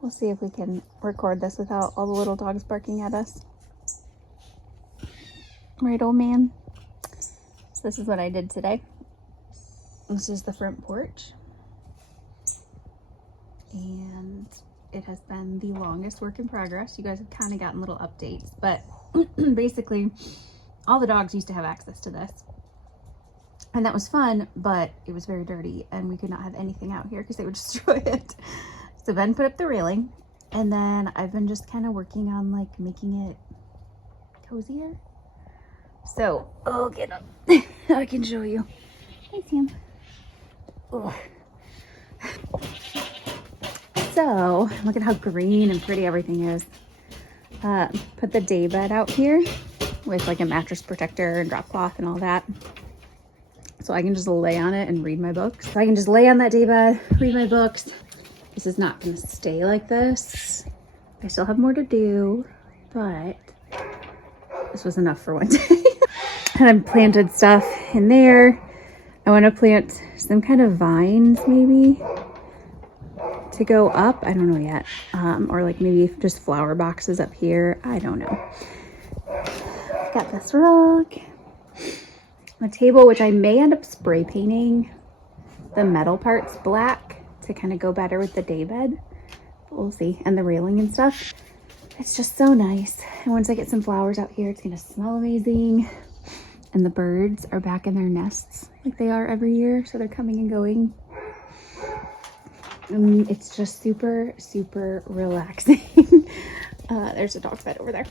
We'll see if we can record this without all the little dogs barking at us. Right, old man? So this is what I did today. This is the front porch. And it has been the longest work in progress. You guys have kind of gotten little updates, but basically all the dogs used to have access to this. And that was fun, but it was very dirty and we could not have anything out here because they would destroy it. So Ben put up the railing, and then I've been just kind of working on like making it cozier. So I'll get up. I can show you. Hi, Sam. Ugh. So look at how green and pretty everything is. Put the day bed out here with like a mattress protector and drop cloth and all that. So I can just lay on it and read my books. So I can just lay on that day bed, read my books. This is not gonna stay like this. I still have more to do, but this was enough for one day. And I've planted stuff in there. I want to plant some kind of vines maybe to go up. I don't know yet. Or like maybe just flower boxes up here. I don't know. Got this rug. The table, which I may end up spray painting the metal parts black to kind of go better with the day bed. But we'll see. And the railing and stuff. It's just so nice. And once I get some flowers out here, it's going to smell amazing. And the birds are back in their nests like they are every year. So they're coming and going. And it's just super, super relaxing. There's a dog bed over there.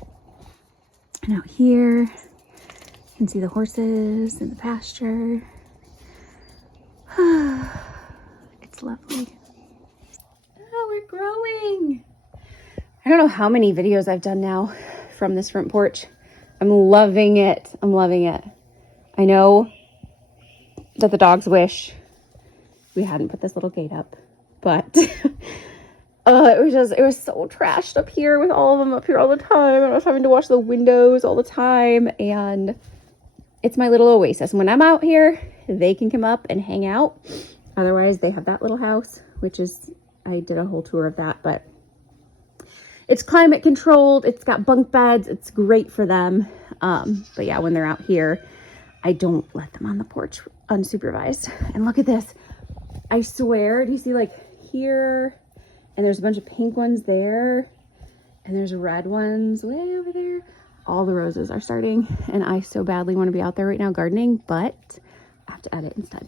And out here, you can see the horses in the pasture. It's lovely. Oh, we're growing. I don't know how many videos I've done now from this front porch. I'm loving it. I'm loving it. I know that the dogs wish we hadn't put this little gate up, but it was so trashed up here with all of them up here all the time. And I was having to wash the windows all the time. And it's my little oasis. When I'm out here, they can come up and hang out. Otherwise, they have that little house, which is, I did a whole tour of that, but it's climate controlled. It's got bunk beds. It's great for them. But yeah, when they're out here, I don't let them on the porch unsupervised. And look at this. I swear, do you see like here? And there's a bunch of pink ones there. And there's red ones way over there. All the roses are starting. And I so badly want to be out there right now gardening, but I have to edit instead.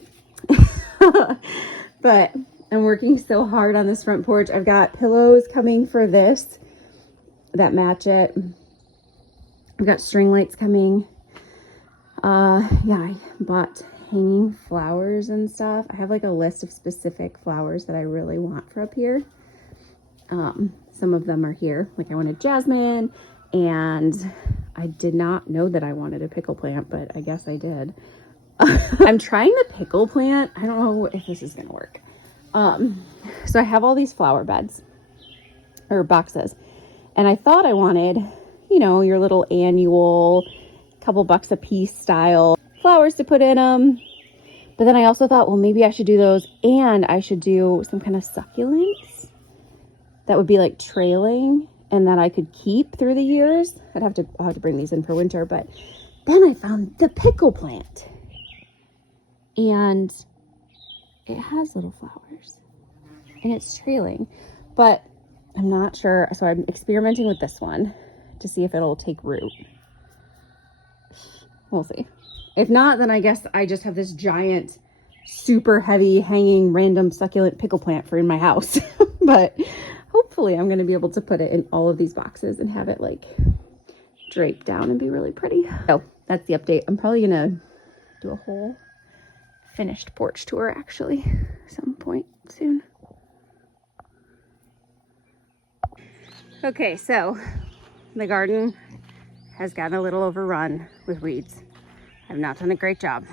But I'm working so hard on this front porch. I've got pillows coming for this that match it. I've got string lights coming. Yeah, I bought hanging flowers and stuff. I have like a list of specific flowers that I really want for up here. Some of them are here. Like I wanted jasmine, and I did not know that I wanted a pickle plant, but I guess I did. I'm trying the pickle plant. I don't know if this is gonna work. So I have all these flower beds or boxes, and I thought I wanted, you know, your little annual couple bucks a piece style flowers to put in them. But then I also thought, well, maybe I should do those, and I should do some kind of succulents that would be like trailing and that I could keep through the years. I'll have to bring these in for winter, but then I found the pickle plant, and it has little flowers and it's trailing, but I'm not sure. So I'm experimenting with this one to see if it'll take root. We'll see. If not, then I guess I just have this giant, super heavy hanging random succulent pickle plant for in my house. But hopefully I'm going to be able to put it in all of these boxes and have it like drape down and be really pretty. So that's the update. I'm probably going to do a whole finished porch tour actually some point soon. Okay, so the garden has gotten a little overrun with weeds. I've not done a great job,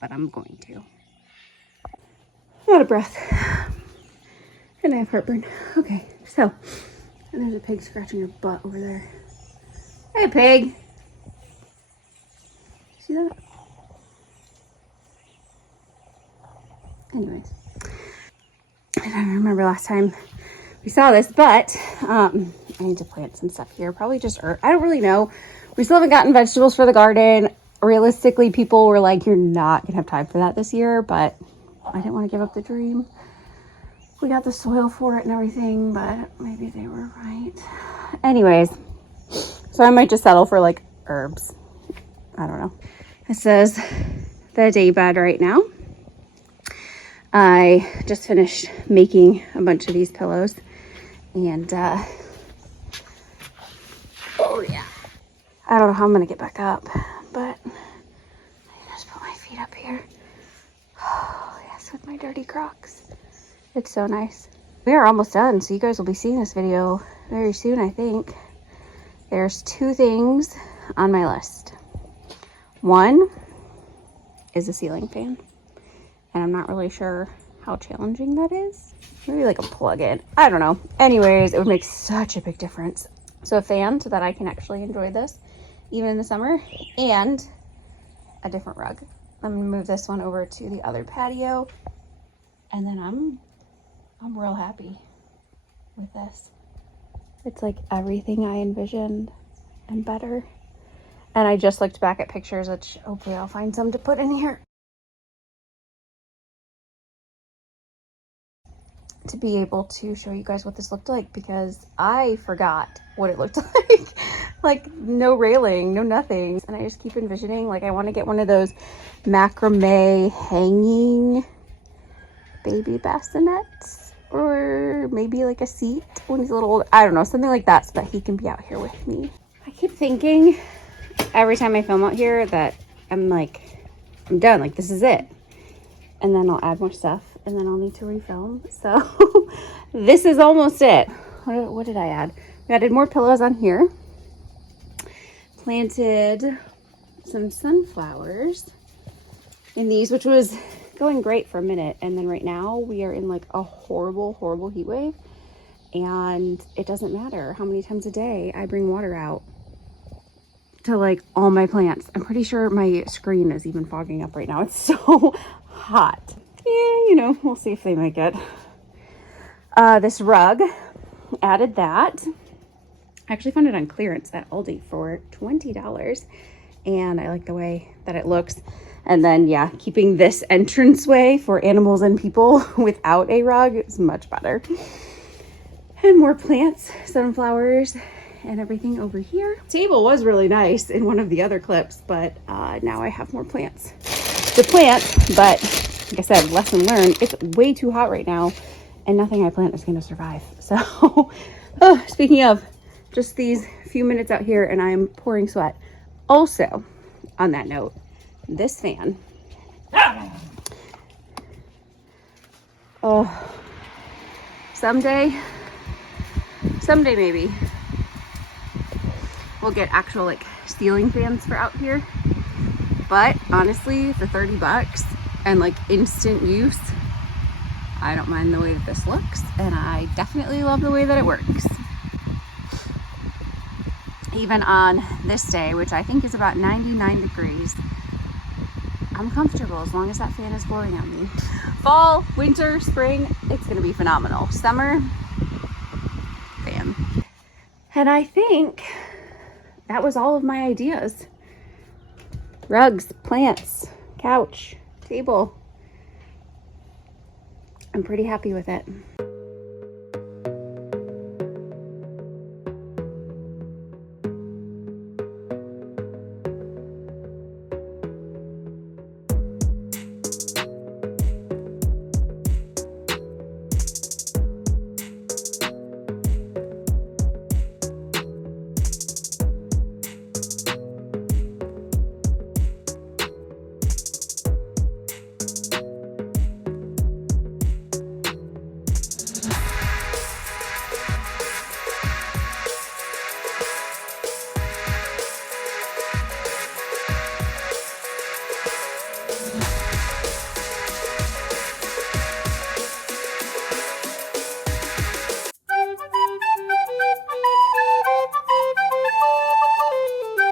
but I'm going to. I'm out of breath and I have heartburn. Okay, so, and there's a pig scratching your butt over there. Hey, pig. See that? I don't remember last time we saw this, but I need to plant some stuff here. Probably just earth. I don't really know. We still haven't gotten vegetables for the garden. Realistically, people were like, you're not gonna have time for that this year, but I didn't want to give up the dream. We got the soil for it and everything, but maybe they were right. Anyways, so I might just settle for like herbs. I don't know. This is the day bed right now. I just finished making a bunch of these pillows, and oh yeah, I don't know how I'm gonna get back up, but I just put my feet up here. Oh yes, with my dirty Crocs. It's so nice. We are almost done, so you guys will be seeing this video very soon, I think. There's 2 things on my list. One is a ceiling fan, and I'm not really sure how challenging that is. Maybe like a plug-in. I don't know. Anyways, it would make such a big difference. So a fan so that I can actually enjoy this even in the summer, and a different rug. I'm gonna move this one over to the other patio, and then I'm real happy with this. It's like everything I envisioned and better. And I just looked back at pictures, which hopefully I'll find some to put in here to be able to show you guys what this looked like, because I forgot what it looked like. Like no railing, no nothing. And I just keep envisioning, like I want to get one of those macrame hanging baby bassinets, or maybe like a seat when he's a little older. I don't know, something like that, so that he can be out here with me. I keep thinking every time I film out here that I'm done, like this is it. And then I'll add more stuff, and then I'll need to refilm. So this is almost it. What did I add? We added more pillows on here. Planted some sunflowers in these, which was going great for a minute. And then right now we are in like a horrible, horrible heat wave. And it doesn't matter how many times a day I bring water out to like all my plants. I'm pretty sure my screen is even fogging up right now. It's so hot. Yeah, you know, we'll see if they make it. This rug, added that. I actually found it on clearance at Aldi for $20, and I like the way that it looks. And then yeah, keeping this entranceway for animals and people without a rug is much better. And more plants, sunflowers, and everything over here. Table was really nice in one of the other clips, but now I have more plants to plant. But like I said, lesson learned, it's way too hot right now, and nothing I plant is going to survive. So speaking of, just these few minutes out here and I'm pouring sweat. Also, on that note, this fan, oh, someday maybe we'll get actual like ceiling fans for out here. But honestly, for 30 bucks and like instant use, I don't mind the way that this looks, and I definitely love the way that it works. Even on this day, which I think is about 99 degrees, I'm comfortable as long as that fan is blowing on me. Fall, winter, spring, it's gonna be phenomenal. Summer, fan. And I think that was all of my ideas. Rugs, plants, couch, table. I'm pretty happy with it.